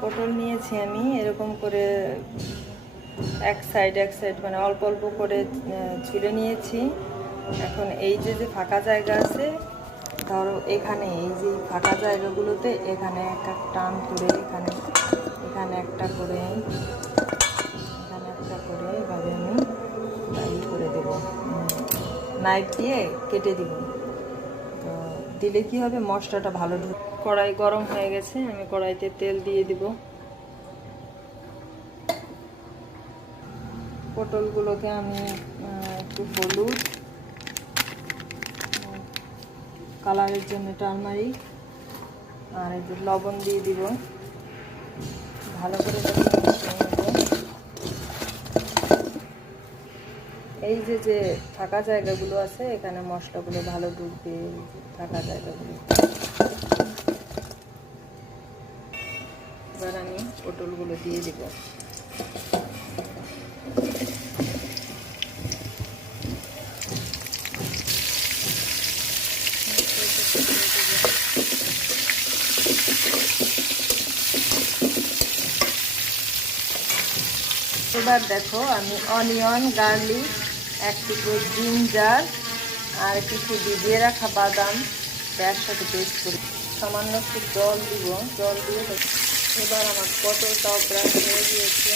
পটল নিয়েছি আমি এরকম করে এক সাইড মানে অল্প অল্প করে ছুলে নিয়েছি। এখন এই যে ফাঁকা জায়গা আছে, ধরো এখানে এই যে ফাঁকা জায়গাগুলোতে এখানে একটা টান করে এখানে একটা করে এভাবে আমি করে দেবো, নাইফ দিয়ে কেটে দিব। তো দিলে কি হবে, মশলাটা ভালো ঢুকবে। কড়াই গরম হয়ে গেছে, আমি কড়াইতে তেল দিয়ে দিব। পটলগুলোকে আমি একটু হলুদ, কালারের জন্য টারমারিক আর একটু লবণ দিয়ে দিব। ভালো করে মিশিয়ে নেব। এই যে ফাঁকা জায়গাগুলো আছে এখানে মশলাগুলো ভালো ঢুকবে, ফাঁকা জায়গাগুলো। এবার আমি পটলগুলো দিয়ে দিব। এবার দেখো আমি অনিয়ন, গার্লিক, এক টুকরো জিঞ্জার আর কিছু ভিজিয়ে রাখা বাদাম একসাথে পেস্ট করি। সামান্য একটু জল দিব, জল দিয়ে এবার আমার পটলটাও প্রায় হয়ে গিয়েছে।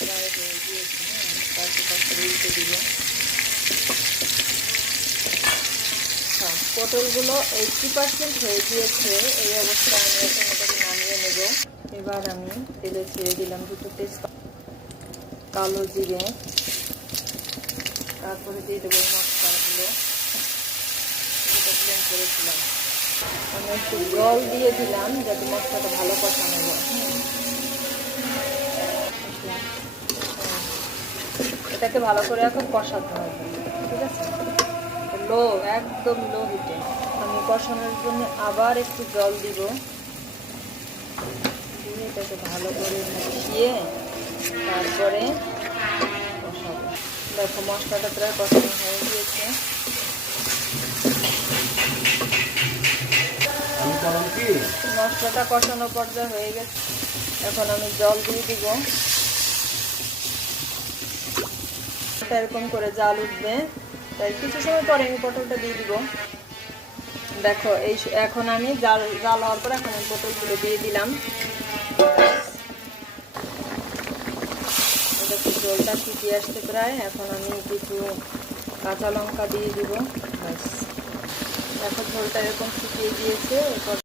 প্রায় হয়ে গিয়েছে, উল্টে দিব। পটলগুলো 80% হয়ে গিয়েছে। এই অবস্থায় আমি এখন ওটাকে নামিয়ে নেব। এবার আমি তেলে ছেড়ে দিলাম দুটো তেজপাতা, কালো জিরে, তারপরে দিয়ে দেবো মশলাগুলো যেটা ব্লেন্ড করেছিলাম। আমি একটু জল দিয়ে দিলাম যাতে মশলাটা ভালো কষানো যায়। এটাকে ভালো করে এখন কষাতে হবে, ঠিক আছে? একদম লো হিটে আমি কষানোর জন্য আবার একটু জল দিব, দিয়ে এটাকে ভালো করে মিশিয়ে তারপরে কষাবো। দেখো মশলাটা প্রায় কষানো হয়ে গিয়েছে। মশলাটা কষানো পর্যায়ে হয়ে গেছে, এখন আমি জল দিয়ে দিব। এরকম করে জাল উঠবে, তাই কিছু সময় পরে আমি পটলটা দিয়ে দিব। দেখো এখন আমি জাল হওয়ার পর এখন আমি পটলগুলো দিয়ে দিলাম। ঝোলটা শুকিয়ে আসতে প্রায়, এখন আমি কিছু কাঁচা লঙ্কা দিয়ে দিব। দেখো ঝোলটা এরকম শুকিয়ে গিয়েছে।